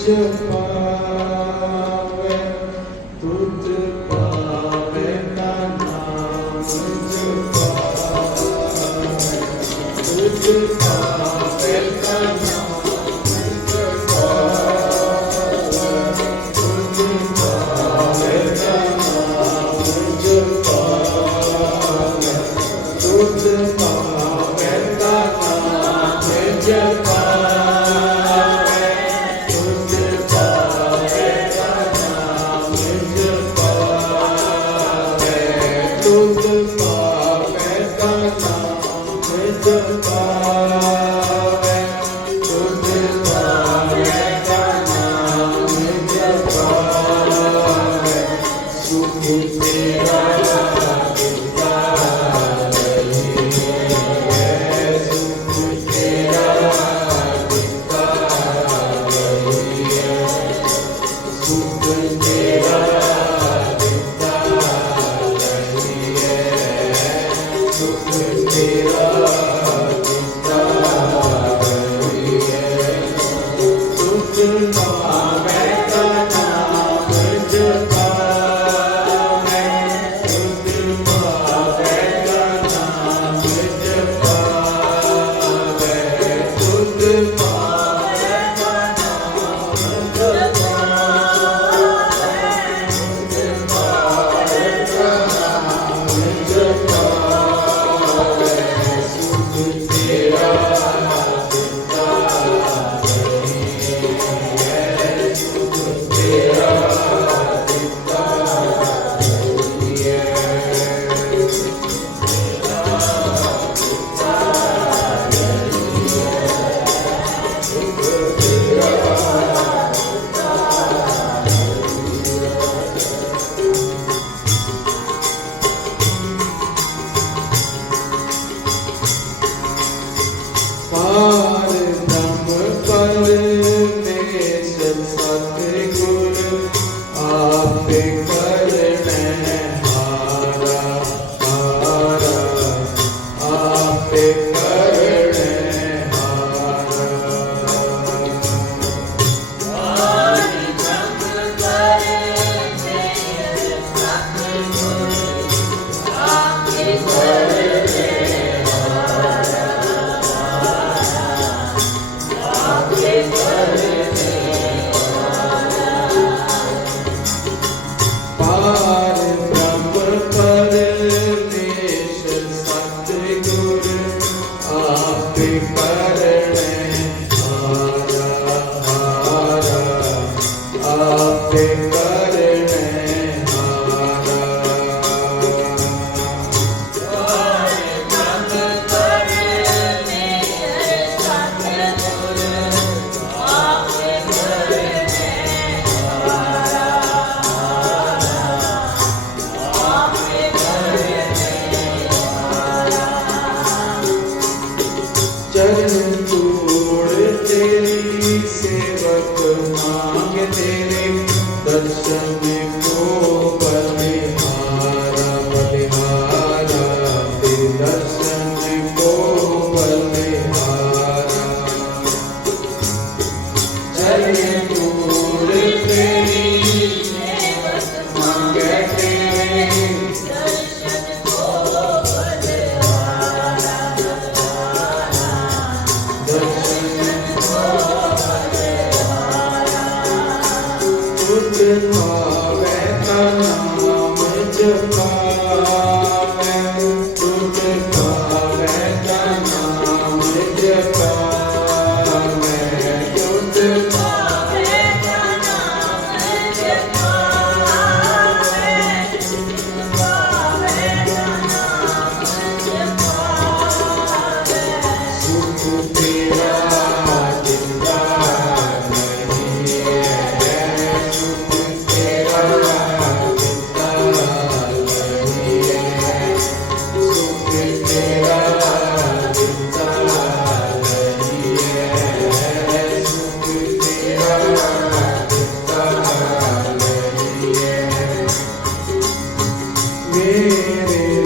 Just. 그 내가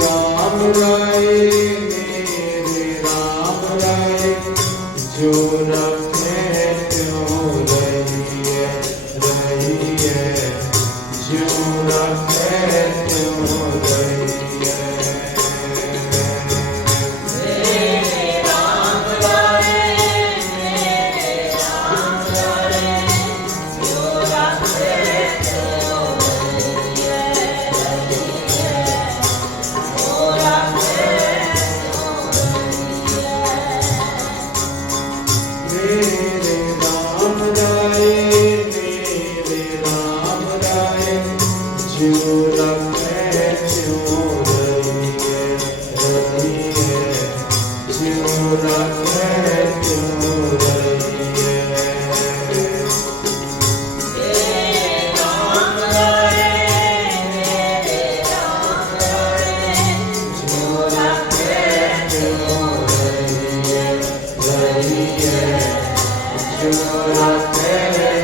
Ram Rai yeah, yeah. It's your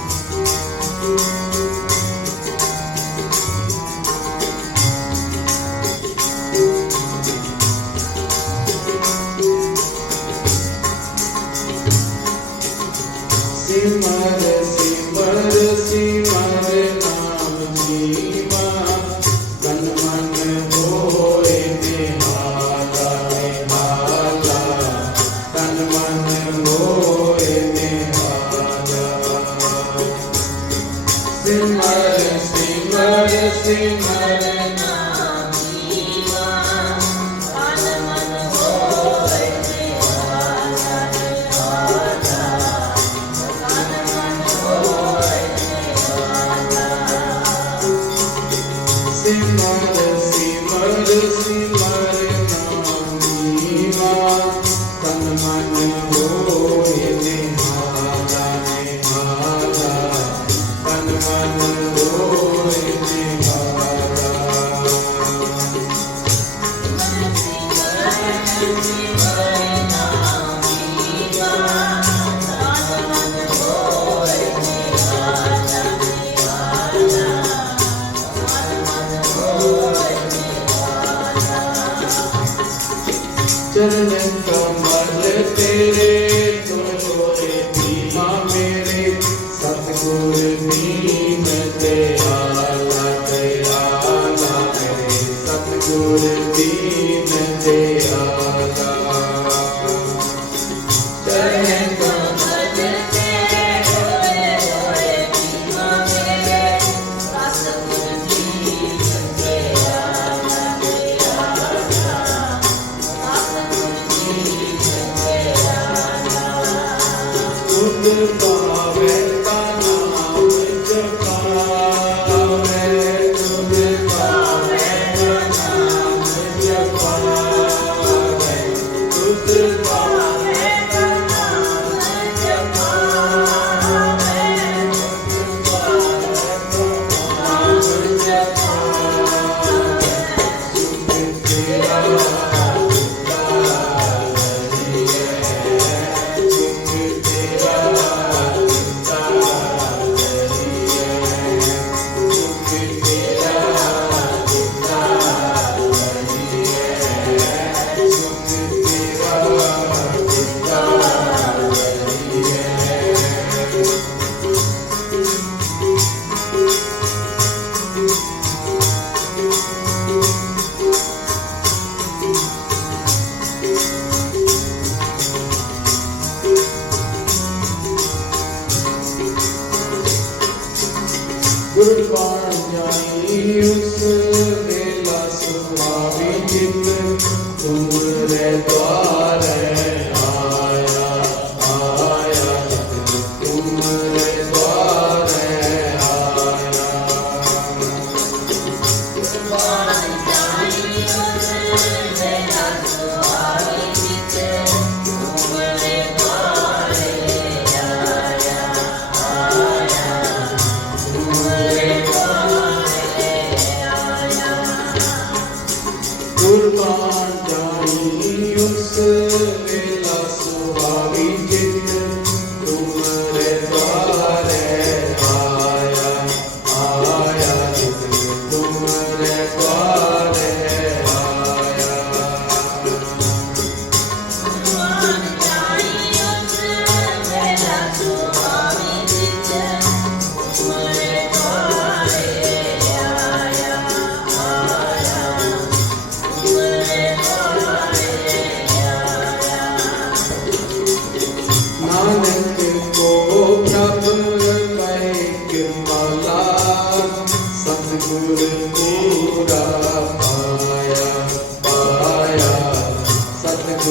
Sing, Mother, sing, Mother, sing,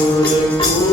Música